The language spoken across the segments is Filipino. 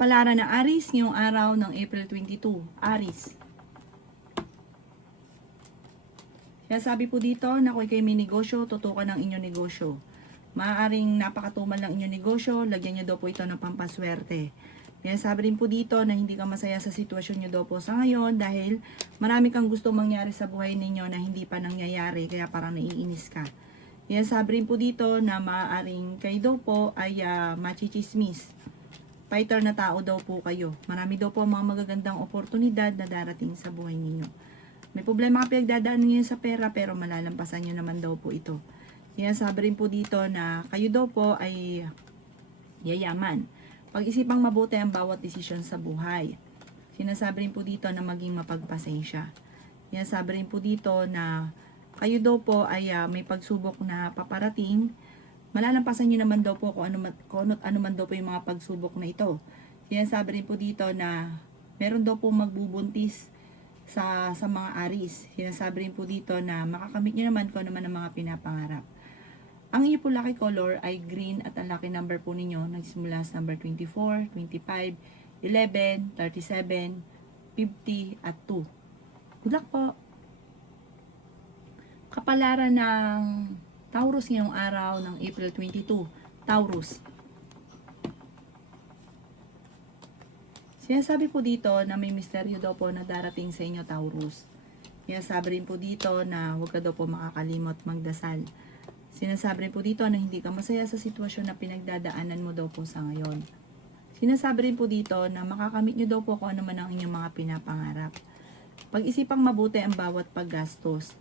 Kapalaran ng Aries ngayong araw ng April 22. Aries. Kaya sabi po dito na kung kayo may negosyo, tutukan ng inyong negosyo. Maaaring napakatumal ng inyong negosyo, lagyan nyo daw po ito ng pampaswerte. Kaya sabi rin po dito na hindi ka masaya sa sitwasyon nyo daw po sa ngayon dahil marami kang gusto mangyari sa buhay ninyo na hindi pa nangyayari kaya parang naiinis ka. Kaya sabi rin po dito na maaaring kayo daw po ay machichismis. Fighter na tao daw po kayo. Marami daw po mga magagandang oportunidad na darating sa buhay ninyo. May problema ka pinagdadaan ngayon sa pera pero malalampasan nyo naman daw po ito. Kaya sabi rin po dito na kayo daw po ay yayaman. Pag-isipang mabuti ang bawat desisyon sa buhay. Sinasabi rin po dito na maging mapagpasensya. Kaya sabi rin po dito na kayo daw po ay may pagsubok na paparating. Malalampasan nyo naman daw po kung ano man daw po yung mga pagsubok na ito. Kaya sabi rin po dito na meron daw po magbubuntis sa mga Aries. Sinasabi rin po dito na makakamit nyo naman kung ano man ang mga pinapangarap. Ang inyo po lucky color ay green at ang lucky number po ninyo nagsimula sa number 24, 25, 11, 37, 50 at 2. Good luck po! Kapalaran ng Taurus ngayong araw ng April 22. Taurus. Sinasabi po dito na may misteryo daw po na darating sa inyo, Taurus. Sinasabi rin po dito na huwag ka daw po makakalimot magdasal. Sinasabi rin po dito na hindi ka masaya sa sitwasyon na pinagdadaanan mo daw po sa ngayon. Sinasabi rin po dito na makakamit nyo daw po kung ano man ang inyong mga pinapangarap. Pag-isipang mabuti ang bawat paggastos.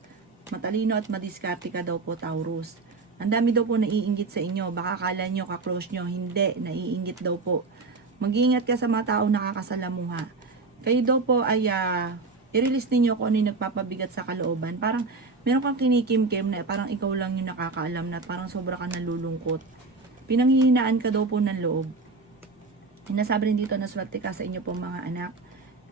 Matalino at madiskarte ka daw po, Taurus. Ang dami daw po naiinggit sa inyo. Baka akala nyo, kaklose nyo. Hindi, naiinggit daw po. Mag-iingat ka sa mga tao nakakasalamuha. Kayo daw po ay i-release ninyo kung ano yung nagpapabigat sa kalooban. Parang meron kang kinikim-kim na parang ikaw lang yung nakakaalam na parang sobra ka nalulungkot. Pinanghihinaan ka daw po ng loob. Sinasabi rin dito na swerte ka sa inyo pong mga anak.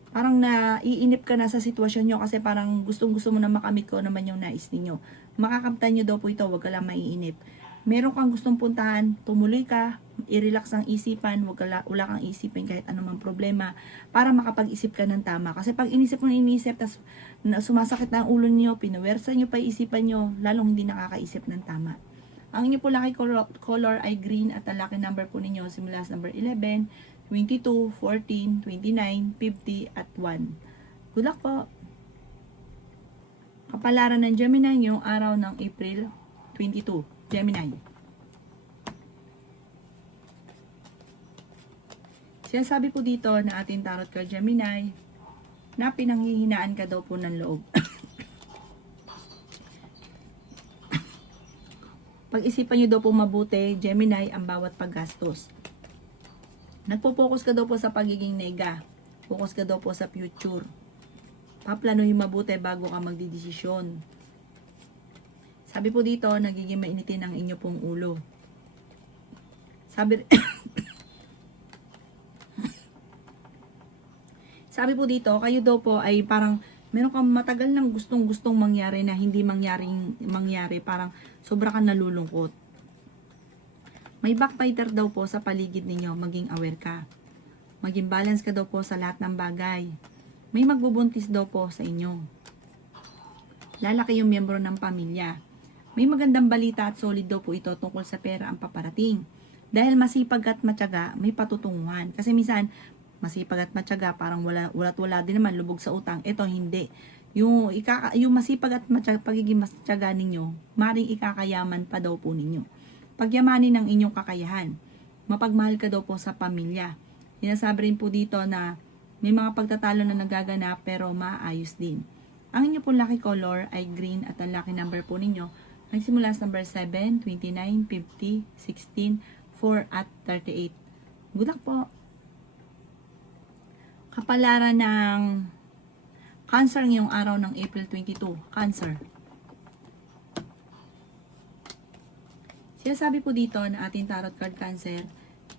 Parang naiinip ka na sa sitwasyon nyo kasi parang gustong-gusto mo na makamit ko naman yung nais ninyo. Makakamtan nyo daw po ito, wag ka lang maiinip. Meron kang gustong puntahan, tumuloy ka, i-relax ang isipan, wala kang isipin kahit anumang problema para makapag-isip ka ng tama. Kasi pag inisip mo tas sumasakit na ang ulo niyo, pinuwersa nyo pa isipan nyo, lalong hindi nakakaisip ng tama. Ang inyo po lucky color ay green at ang lucky number po ninyo simula sa number 11, 22, 14, 29, 50 at 1. Good luck po! Kapalaran ng Gemini ngayong araw ng April 22. Gemini. Sinasabi po dito na ating tarot card Gemini na pinanghihinaan ka daw po ng loob. Pag-isipan nyo daw po mabuti, Gemini, ang bawat paggastos. Nagpo-focus ka daw po sa pagiging nega. Focus ka daw po sa future. Paplanuhin mabuti bago ka magdidesisyon. Sabi po dito, nagiging mainitin ang inyo pong ulo. Sabi po dito, kayo daw po ay parang meron kang matagal nang gustong-gustong mangyari na hindi mangyari. Parang sobra kang nalulungkot. May backfighter daw po sa paligid ninyo, maging aware ka. Maging balance ka daw po sa lahat ng bagay. May magbubuntis daw po sa inyo. Lalaki yung miyembro ng pamilya. May magandang balita at solid daw po ito tungkol sa pera ang paparating. Dahil masipag at matyaga, may patutunguhan. Kasi minsan, masipag at matyaga, parang wala din naman, lubog sa utang. Ito hindi. Yung masipag at pagiging matyaga ninyo, maring ikakayaman pa daw po ninyo. Pagyamanin ang inyong kakayahan. Mapagmahal ka daw po sa pamilya. Sinasabi rin po dito na may mga pagtatalo na nagaganap pero maayos din. Ang inyo po lucky color ay green at ang lucky number po ninyo nagsimula sa number 7, 29, 50, 16, 4 at 38. Good luck po! Kapalaran ng Cancer ngayong araw ng April 22. Cancer. Sinasabi po dito na ating tarot card Cancer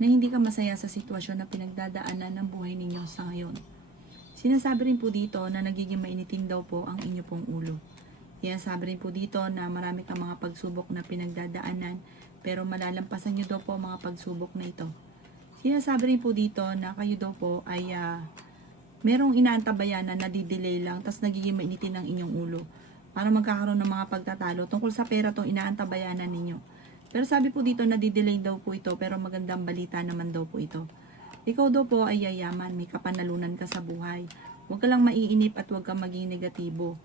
na hindi ka masaya sa sitwasyon na pinagdadaanan ng buhay ninyo sa ngayon. Sinasabi rin po dito na nagiging mainitin daw po ang inyo pong ulo. Kaya sabi rin po dito na marami kang mga pagsubok na pinagdadaanan pero malalampasan nyo daw po ang mga pagsubok na ito. Sinasabi rin po dito na kayo daw po ay merong inaantabayan na nadidelay lang, tas nagiging mainitin ng inyong ulo. Para magkakaroon ng mga pagtatalo. Tungkol sa pera tong inaantabayanan ninyo. Pero sabi po dito, nadidelay daw po ito, pero magandang balita naman daw po ito. Ikaw daw po ay yayaman, may kapanalunan ka sa buhay. Huwag ka lang maiinip at huwag kang maging negatibo.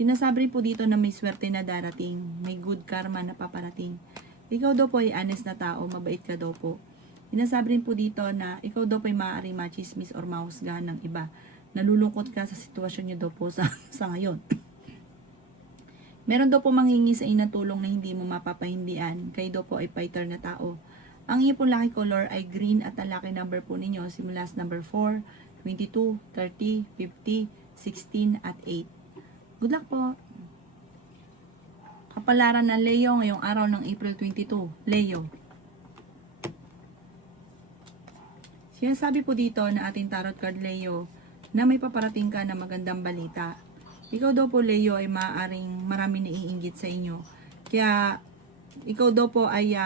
Sinasabi rin po dito na may swerte na darating, may good karma na paparating. Ikaw daw po ay honest na tao, mabait ka daw po. Sinasabi rin po dito na ikaw daw po ay maaaring machismis or mahusgahan ng iba. Nalulungkot ka sa sitwasyon niyo daw po sa ngayon. Meron daw po manghingi sa inyo ng tulong na hindi mo mapapahindian. Kayo daw po ay fighter na tao. Ang inyo po lucky color ay green at ang lucky number po ninyo simula sa number 4, 22, 30, 50, 16 at 8. Good luck po! Kapalaran ng Leo ngayong araw ng April 22. Leo. Sinasabi po dito na ating tarot card Leo na may paparating ka na magandang balita. Ikaw daw po Leo ay maaaring marami naiinggit sa inyo. Kaya ikaw daw po ay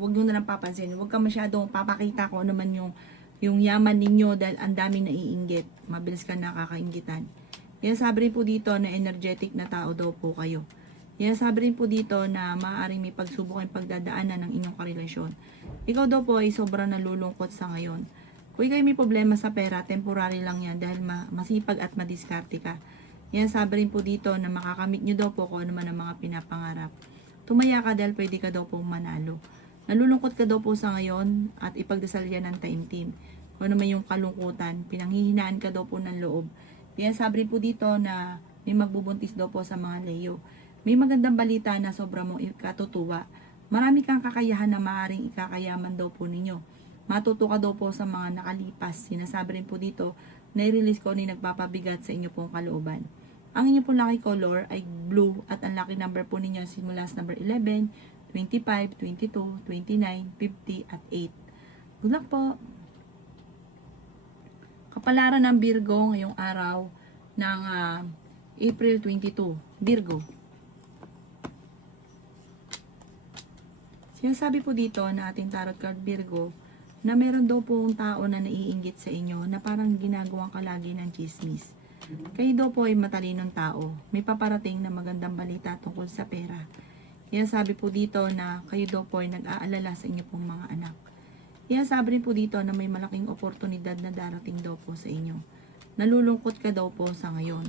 huwag nyo na lang papansin. Huwag ka masyadong papakita ko naman yung yaman ninyo dahil ang daming naiinggit. Mabilis ka nakakainggitan. Yan sabi rin po dito na energetic na tao daw po kayo. Yan sabi rin po dito na maaaring may pagsubok ang pagdadaanan ng inyong karelasyon. Ikaw daw po ay sobrang nalulungkot sa ngayon. Kung ikaw may problema sa pera, temporary lang yan dahil masipag at madiskarte ka. Yan sabi rin po dito na makakamit nyo daw po kung ano man ang mga pinapangarap. Tumaya ka dahil pwede ka daw po manalo. Nalulungkot ka daw po sa ngayon at ipagdasal yan ng time team. Kung ano man yung kalungkutan, pinanghihinaan ka daw po ng loob. Yan sabi rin po dito na may magbubuntis daw po sa mga Leo. May magandang balita na sobra mong ikatutuwa. Marami kang kakayahan na maaaring ikakayaman daw po ninyo. Matuto ka daw po sa mga nakalipas. Sinasabi rin po dito na i-release ko ni nagpapabigat sa inyo pong kalooban. Ang inyo pong lucky color ay blue at ang lucky number po ninyo simula sa number 11, 25, 22, 29, 50 at 8. Good luck po! Kapalaran ng Virgo ngayong araw ng April 22. Virgo. Sinasabi po dito na ating tarot card Virgo na meron daw pong tao na naiinggit sa inyo na parang ginagawang kalagi ng chismis. Kayo daw po ay matalinong tao. May paparating na magandang balita tungkol sa pera. Yan sabi po dito na kayo daw po ay nag-aalala sa inyo pong mga anak. Yan sabi rin po dito na may malaking oportunidad na darating daw po sa inyo. Nalulungkot ka daw po sa ngayon.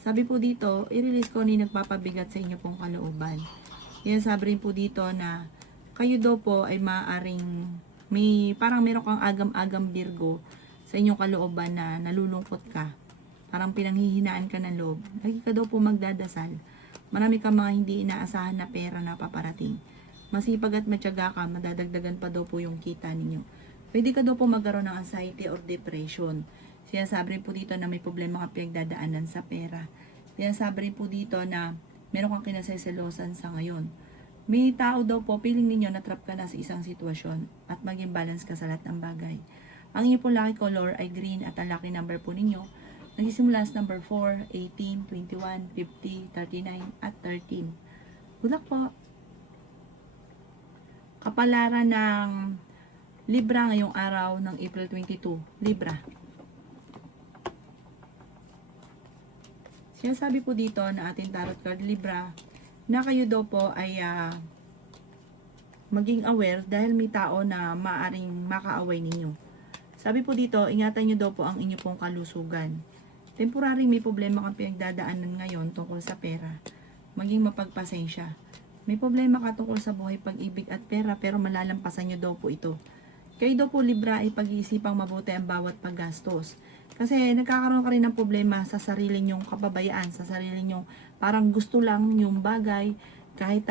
Sabi po dito, i-release ko ni nagpapabigat sa inyo pong kalooban. Yan sabi rin po dito na kayo daw po ay maaaring parang meron kang agam-agam Virgo sa inyong kalooban na nalulungkot ka. Parang pinanghihinaan ka ng loob. Lagi ka daw po magdadasal. Marami kang mga hindi inaasahan na pera na paparating. Masipag at matyaga ka, madadagdagan pa daw po yung kita ninyo. Pwede ka daw po magkaroon ng anxiety or depression. Sinasabi rin po dito na may problema ka pinagdadaanan sa pera. Sinasabi rin po dito na meron kang kinaseselosan sa ngayon. May tao daw po, feeling ninyo na trap ka na sa isang sitwasyon at maging balance ka sa lahat ng bagay. Ang inyo po lucky color ay green at ang lucky number po ninyo nagsisimula sa number 4, 18, 21, 50, 39 at 13. Good luck po! Kapalaran ng Libra ngayong araw ng April 22. Libra. Sinasabi po dito na ating tarot card Libra na kayo daw po ay maging aware dahil may tao na maaring makaaway ninyo. Sabi po dito, ingatan nyo daw po ang inyo pong kalusugan. Temporary may problema kang pinagdadaanan ngayon tungkol sa pera. Maging mapagpasensya. May problema ka tungkol sa buhay, pag-ibig at pera pero malalampasan nyo daw po ito. Kayo daw po Libra ay pag-iisipang mabuti ang bawat paggastos. Kasi nagkakaroon ka rin ng problema sa sarili nyong kapabayaan, sa sarili nyong parang gusto lang yung bagay kahit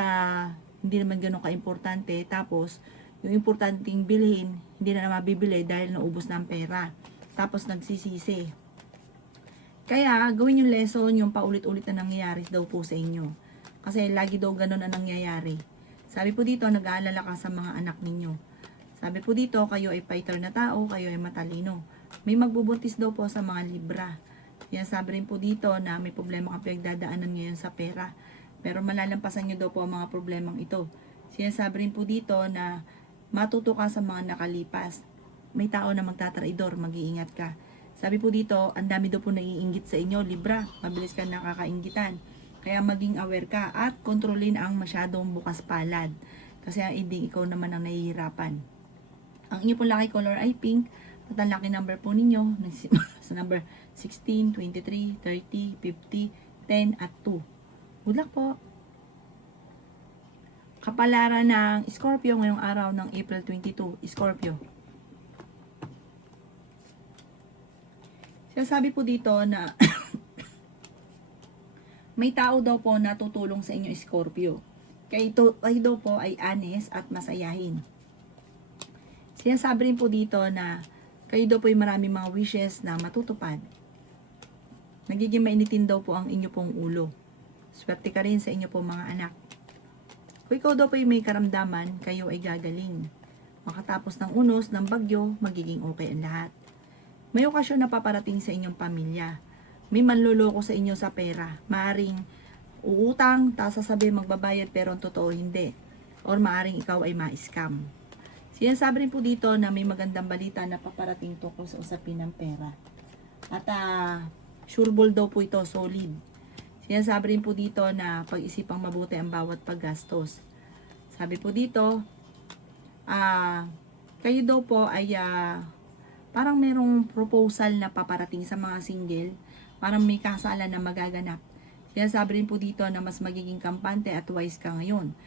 hindi naman ganun ka-importante. Tapos yung importanteng bilhin, hindi na mabibili dahil naubos na ang pera. Tapos nagsisisi. Kaya gawin yung lesson yung paulit-ulit na nangyayari daw po sa inyo. Kasi lagi daw ganun ang nangyayari. Sabi po dito, nag-aalala ka sa mga anak ninyo. Sabi po dito, kayo ay fighter na tao, kayo ay matalino. May magbubuntis daw po sa mga Libra. Yan sabi rin po dito na may problema kang pinagdadaanan ngayon sa pera. Pero malalampasan nyo daw po ang mga problemang ito. Sinasabi rin po dito na matuto ka sa mga nakalipas. may tao na magtatraidor, mag-iingat ka. Sabi po dito, ang dami daw po naiinggit sa inyo, Libra, mabilis ka nakakainggitan. Kaya maging aware ka at kontrolin ang masyadong bukas palad. Kasi ang ending, ikaw naman ang nahihirapan. Ang inyo pong lucky color ay pink. At ang lucky number po ninyo sa number 16, 23, 30, 50, 10 at 2. Good luck po! Kapalaran ng Scorpio ngayong araw ng April 22, Scorpio. Sabi po dito na may tao daw po na tutulong sa inyo, Scorpio. Kayo daw po ay honest at masayahin. Sinasabi rin po dito na kayo daw po ay maraming mga wishes na matutupad. Nagiging mainitin daw po ang inyo pong ulo. Swerte ka rin sa inyo pong mga anak. Kung ikaw daw po ay may karamdaman, kayo ay gagaling. Makatapos ng unos, ng bagyo, magiging okay ang lahat. May okasyon na paparating sa inyong pamilya. May manloloko sa inyo sa pera. Maaring uutang, tapos sasabihin magbabayad pero ang totoo hindi. Or maaring ikaw ay ma-scam. Sinasabi rin po dito na may magandang balita na paparating tungkol sa usapin ng pera. At sureball daw po ito, solid. Sinasabi rin po dito na pag-isipang mabuti ang bawat paggastos. Sabi po dito, kayo daw po ay parang merong proposal na paparating sa mga single. Parang may kasalan na magaganap. Sinasabi rin po dito na mas magiging kampante at wise ka ngayon.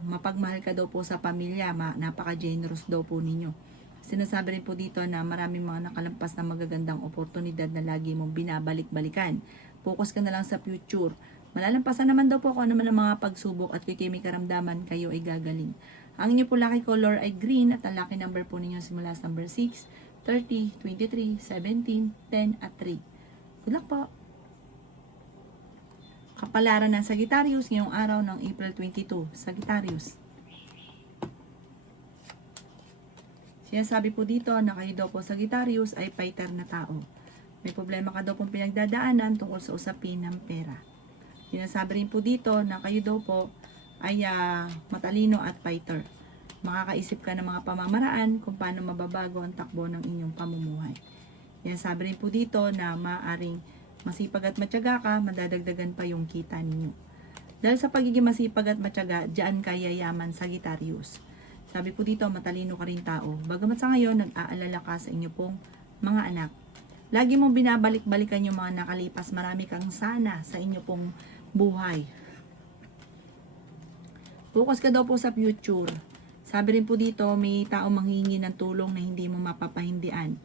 Mapagmahal ka daw po sa pamilya, napaka-generous daw po ninyo. Sinasabi rin po dito na maraming mga nakalampas na magagandang oportunidad na lagi mong binabalik-balikan. Focus ka na lang sa future. Malalampasan naman daw po kung ano naman ang mga pagsubok at kung may karamdaman, kayo ay gagaling. Ang inyo po lucky color ay green at ang lucky number po ninyo simula sa number 6, 30, 23, 17, 10 at 3. Good luck po! Kapalaran ng Sagittarius ngayong araw ng April 22. Sagittarius. Sinasabi po dito na kayo daw po Sagittarius ay fighter na tao. May problema ka daw pong pinagdadaanan tungkol sa usapin ng pera. Sinasabi rin po dito na kayo daw po ay matalino at fighter. Makakaisip ka ng mga pamamaraan kung paano mababago ang takbo ng inyong pamumuhay. Sinasabi rin po dito na maaring masipag at matyaga ka, madadagdagan pa yung kita ninyo. Dahil sa pagiging masipag at matyaga, diyan ka yayaman, Sagittarius. Sabi po dito, matalino ka rin tao. Bagamat sa ngayon, nag-aalala ka sa inyo pong mga anak. Lagi mong binabalik-balikan yung mga nakalipas. Marami kang sana sa inyo pong buhay. Focus ka daw po sa future. Sabi rin po dito, may tao manghingi ng tulong na hindi mo mapapahindian.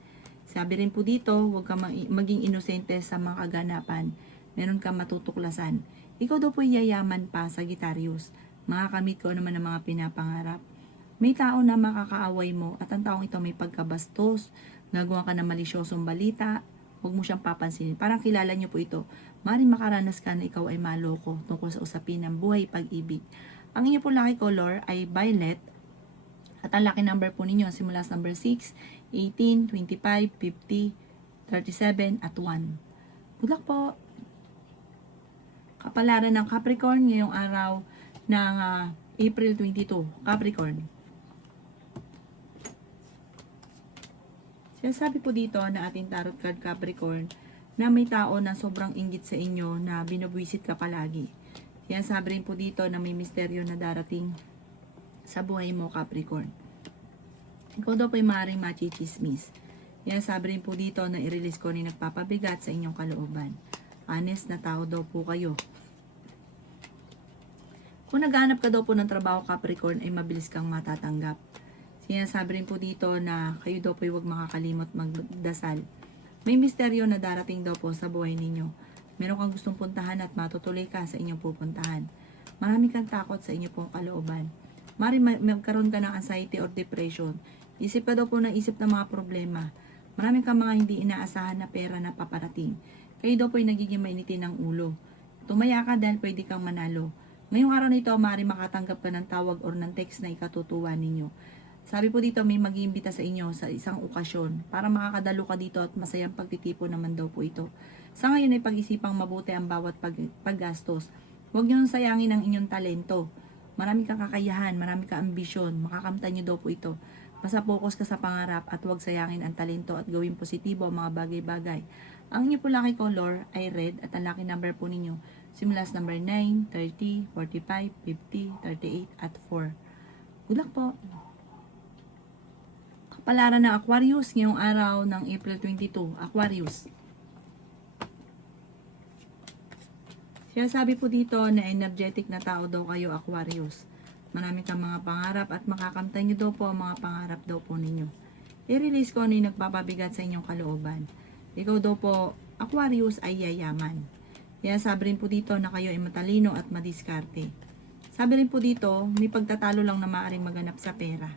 Sabi rin po dito, huwag ka maging inosente sa mga kaganapan. Meron kang matutuklasan. Ikaw daw po yayaman pa, Sagittarius. Makakamit ko naman ang mga pinapangarap. May tao na makakaaway mo at ang taong ito may pagkabastos, nagawa ka ng malisyosong balita, huwag mo siyang papansinin. Parang kilala niyo po ito. Maring makaranas ka na ikaw ay maloko tungkol sa usapin ng buhay pag-ibig. Ang inyo po lucky color ay violet at ang lucky number po ninyo simula sa number 6, 18, 25, 50, 37 at 1. Good luck po! Kapalaran ng Capricorn ngayong araw ng April 22. Capricorn. Sabi po dito na ating tarot card Capricorn na may tao na sobrang inggit sa inyo na binubwisit ka palagi. Sabi rin po dito na may misteryo na darating sa buhay mo Capricorn. Ikaw daw po ay maaaring machichismis. Sabi rin po dito na i-release ko ni nagpapabigat sa inyong kalooban. Honest na tao daw po kayo. Kung naghahanap ka daw po ng trabaho Capricorn ay mabilis kang matatanggap. Sinasabi rin po dito na kayo daw po ay huwag makakalimot magdasal. May misteryo na darating daw po sa buhay ninyo. Meron kang gustong puntahan at matutuloy ka sa inyong pupuntahan. Marami kang takot sa inyong pong kalooban. Magkaroon ka ng anxiety or depression. Isip ka daw po ng isip ng mga problema. Marami kang mga hindi inaasahan na pera na paparating. Kayo daw po ay nagiging mainitin ng ulo. Tumaya ka dahil pwede kang manalo. Ngayong araw na ito, maaaring makatanggap ka ng tawag or ng text na ikatutuwa ninyo. Sabi po dito, may mag-iimbita sa inyo sa isang okasyon para makakadalo ka dito at masayang pagtitipon naman daw po ito. Sa ngayon ay pag-isipang mabuti ang bawat paggastos. Huwag niyo sayangin ang inyong talento. Marami kang kakayahan, marami kang ambisyon, makakamtan niyo daw po ito. Basta focus ka sa pangarap at huwag sayangin ang talento at gawing positibo ang mga bagay-bagay. Ang inyo po lucky color ay red at ang lucky number po ninyo simula sa number 9, 30, 45, 50, 38 at 4. Good luck po! Kapalaran ng Aquarius ngayong araw ng April 22. Aquarius. Sinasabi po dito na energetic na tao daw kayo, Aquarius. Marami kang mga pangarap at makakamtan nyo daw po ang mga pangarap daw po ninyo. I-release ko ano yung nagpapabigat sa inyong kalooban. Ikaw daw po, Aquarius, ay yayaman. Kaya sabi rin po dito na kayo ay matalino at madiskarte. Sabi rin po dito, may pagtatalo lang na maaaring maganap sa pera.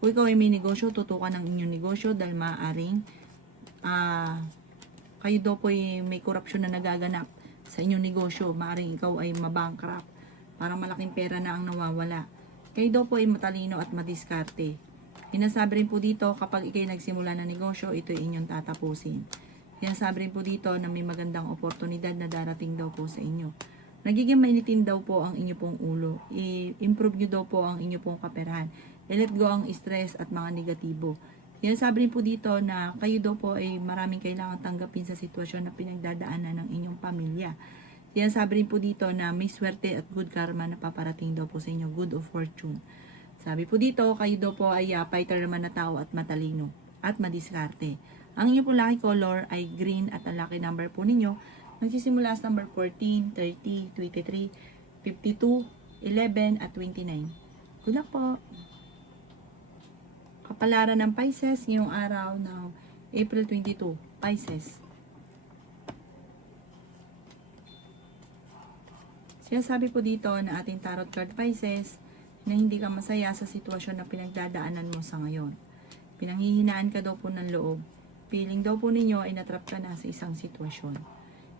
Kung ikaw ay may negosyo, tutukan ng inyong negosyo dahil maaaring kayo daw po ay may korupsyon na nagaganap sa inyong negosyo. Maaaring ikaw ay mabankrupt. Parang malaking pera na ang nawawala. Kayo daw po ay matalino at madiskarte. Sinasabi rin po dito, kapag ikay nagsimula ng negosyo, ito ay inyong tatapusin. Sinasabi rin po dito na may magandang oportunidad na darating daw po sa inyo. Nagiging mainitin daw po ang inyo pong ulo. I-improve nyo daw po ang inyo pong kaperahan. I-let go ang stress at mga negatibo. Sinasabi rin po dito na kayo daw po ay maraming kailangan tanggapin sa sitwasyon na pinagdadaanan ng inyong pamilya. Sinasabi rin po dito na may swerte at good karma na paparating daw po sa inyo, good of fortune. Sabi po dito, kayo daw po ay fighter naman na tao at matalino at madiskarte. Ang inyo po lucky color ay green at ang lucky number po ninyo magsisimula sa number 14, 30, 23, 52, 11 at 29. Good luck po! Kapalaran ng Pisces ngayong araw ng April 22. Pisces. Sinasabi po dito na ating tarot card Pisces na hindi ka masaya sa sitwasyon na pinagdadaanan mo sa ngayon. Pinanghihinaan ka daw po ng loob. Feeling daw po ninyo ay natrap ka na sa isang sitwasyon.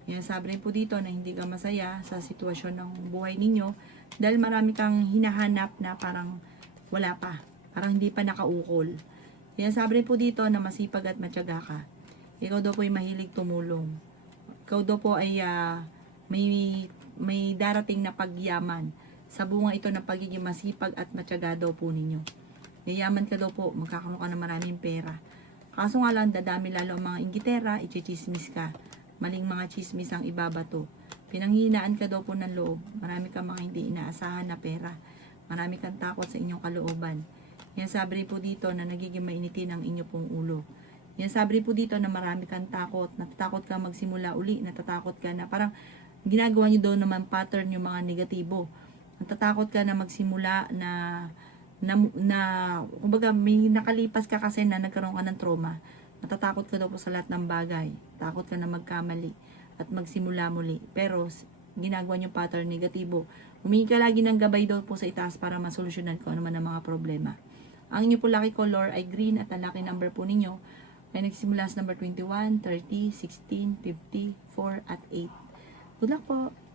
Sinasabi rin po dito na hindi ka masaya sa sitwasyon ng buhay ninyo dahil marami kang hinahanap na parang wala pa. Parang hindi pa nakaukol. Sinasabi rin po dito na masipag at matyaga ka. Ikaw daw po ay mahilig tumulong. Ikaw daw po ay may darating na pagyaman. Sa bunga ito ng pagiging masipag at matyaga daw po ninyo. Yayaman ka daw po, magkakaroon ka ng maraming pera. Kaso nga lang, dadami lalo ang mga inggitera, ichichismis ka. Maling mga chismis ang ibabato. Pinanghihinaan ka daw po ng loob. Marami kang mga hindi inaasahan na pera. Marami kang takot sa inyong kalooban. Yan sabi rin po dito na nagiging mainitin ang inyo pong ulo. Yan sabi rin po dito na marami kang takot. Natatakot ka magsimula uli. Natatakot ka na parang ginagawa nyo daw naman pattern yung mga negatibo. Natatakot ka na magsimula na kumbaga may nakalipas ka kasi na nagkaroon ka ng trauma. Natatakot ka daw po sa lahat ng bagay. Takot ka na magkamali at magsimula muli. Pero ginagawa nyo pattern negatibo. Humingi ka lagi ng gabay daw po sa itaas para masolusyonan ko ano man ang mga problema. Ang inyo po lucky color ay green at ang lucky number po ninyo ay nagsimula sa number 21, 30, 16, 50, 4 at 8. Good luck po!